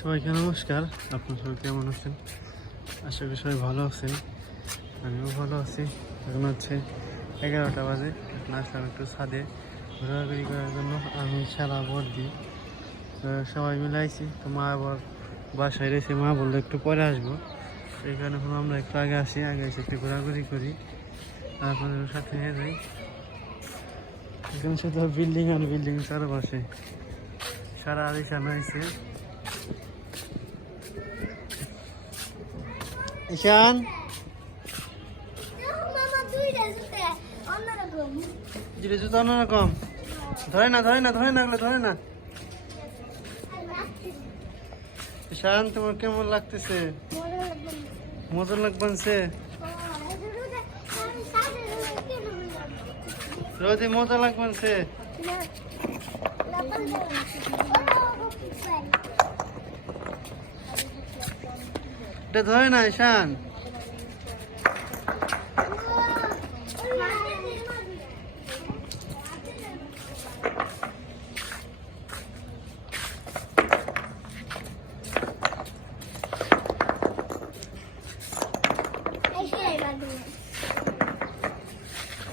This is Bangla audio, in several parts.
সবাইকে নমস্কার। আপনার সবাই কেমন আছেন? আশা করি সবাই ভালো আছেন। আমিও ভালো আছি। এখন হচ্ছে এগারোটা বাজে। এখন আসলাম একটু ছাদে ঘোরাঘুরি করার জন্য। আমি সারা ভর দিই। সবাই মিলে আইছি। তো মা আবার বাসায় রয়েছে। মা বলল একটু পরে আসব। সেই কারণে এখন আমরা একটু আগে আসি। আগে এসে একটু ঘোরাঘুরি করি। ওর সাথে নিয়ে যাই। এখানে শুধু বিল্ডিং আর বিল্ডিং চারপাশে। সারা আলিশান হয়েছে ঈশান মামা দুইটা জুতে অন্যরকম জিরে জুতো অন্যরকম ধরে না ধরে না ধরে না এগুলো ধরে না ঈশান তোমার কেমন লাগতেছে মজা লাগবানছে রোদে মজা লাগবানছে এটা ধরে না ঈশান।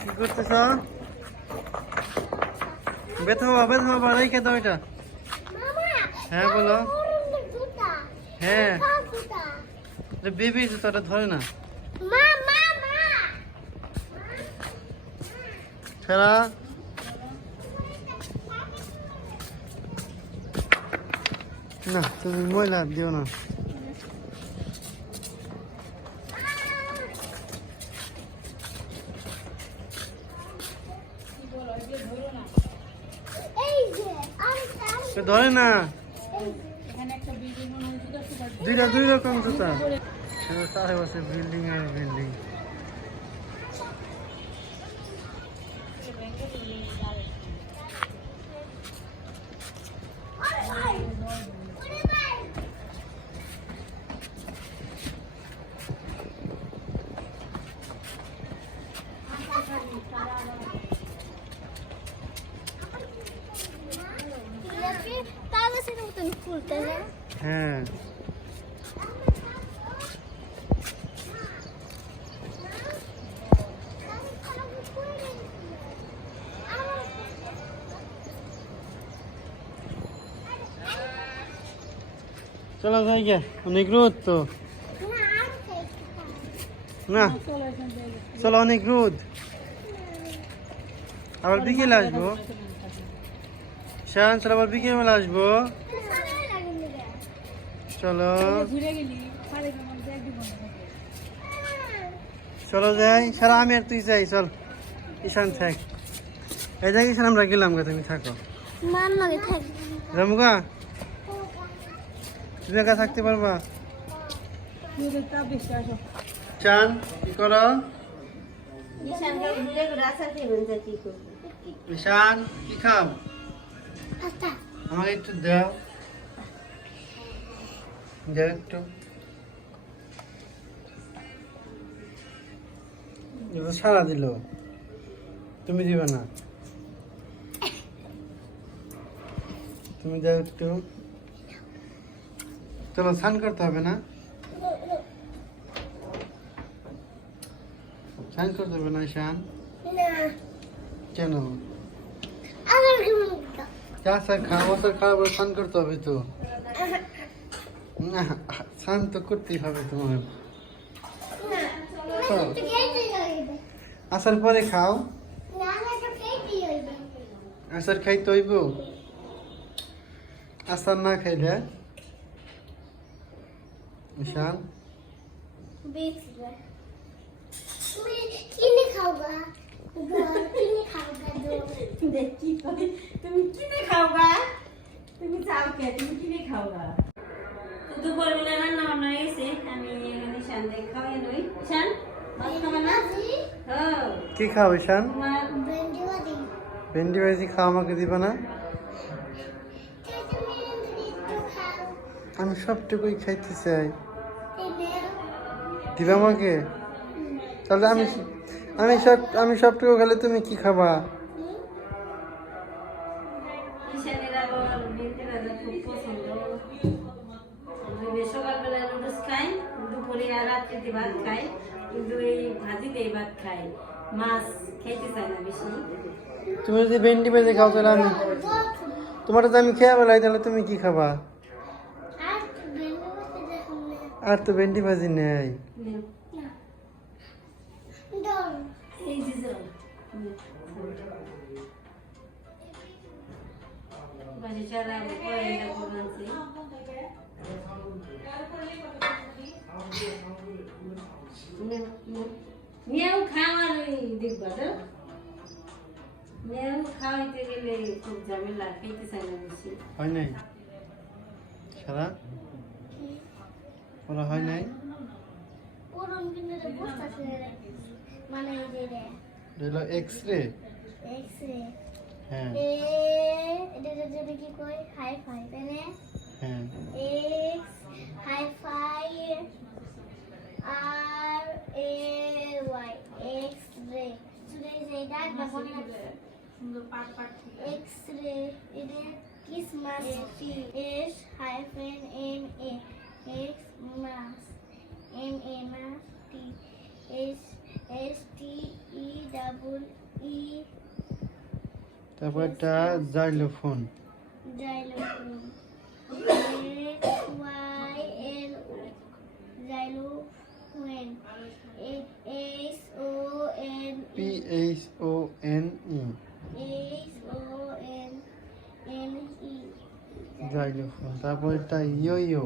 কি করতেছ? বেথ হবা বেথ হবা রেখে দাও এটা। হ্যাঁ বলো। হ্যাঁ। বেবি জুতোটা ধরে না। ফেরা না তুমি ময়লা দিও না। ধরে না। দুইটা দুই রকম জুতা। শুধু তার বসে বিল্ডিং আর বিল্ডিং কাগজের চলো যাই গে অনেক রোদ তো। না চলো অনেক রোদ। আবার বিকেলে আসব। শান চলো আবার বিকেলে আসব। চলো। চলো যাই। সারা আমি আর তুই যাই চল। ঈশান থাক। এই যাই ঈশান আমরা গেলাম গা তুমি থাকো। মান রামুগা? তুমি একা থাকতে পারবা চান কি করো? ঈশান কি খাও? আমাকে একটু দাও। দাও একটু। সারা দিল। তুমি দিবে না। তুমি দাও একটু। চলো স্নান করতে হবে না? স্নান করতে হবে না ঈশান? কেন? চা স্যার খাওয়া স্যার খাওয়া স্নান করতে হবে তো। না স্নান তো করতেই হবে তোমার। আসার পরে খাও। আসার খাইতে হইব? আসার না খাইলে? ঈশান তুমি কিনে খাওগা কিনে খাওগা দেখি তুমি কিনে খাওগা তুমি চাও কে তুমি কিনে খাওগা দুপুর বেলা রান্না বান্না আমি এখানে শান্তি খাওয়াই নই শান ভাত খাবে না কি খাও ঈশান? ভেন্ডি ভাজি খাও আমাকে দিবা না? আমি সবটুকুই খাইতে চাই। দিবা আমাকে? তাহলে আমি আমি সব আমি সবটুকু খেলে তুমি কি খাবা? ঈশানের আবার বিনতে রাজা খুব পছন্দ দুপুরে আর রাত্রিতে ভাত খাই কিন্তু এই ভাজিতে ভাত খাই মাছ খেতে চাই না বেশি তুমি যদি ভেন্ডি ভেজে খাও তাহলে আমি তোমার তো আমি খেয়ে বেলাই তাহলে তুমি কি খাবা আর বেলুন করতে দেখুন না আর তো ভেন্ডি ভাজি নেই। মেয়েও খাওয়ার দেখবা তো? মেয়েও খাওয়াইতে গেলে খুব ঝামেলা খেতে চাই না বেশি। হয় নাই? সারা? বলা হয় নাই? মানে এই যে রে। এটা এক্স রে এক্স রে হ্যাঁ। এ এটা যদি কি কই হাই ফাই না? হ্যাঁ। এক্স হাই ফাই আর এ ওয়াই এক্স রে শুনে যে ডাক না কোন এক্স রে এটা Christmas T S hyphen M A X mas M A mas T S S T E double E তারপর একটা জাইলোফোন এন ই জাইলোফোন তারপর একটা yo yo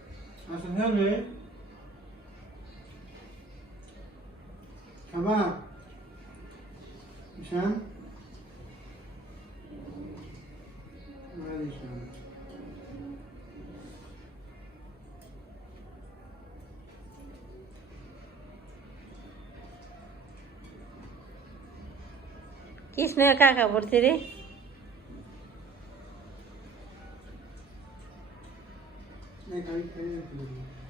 W yellow yellow ঠিক আছে ঈশান আচ্ছা ফ্যান নেই আচ্ছা ফ্যান নেই খাবা ঈশান আর ঈশান I, I, I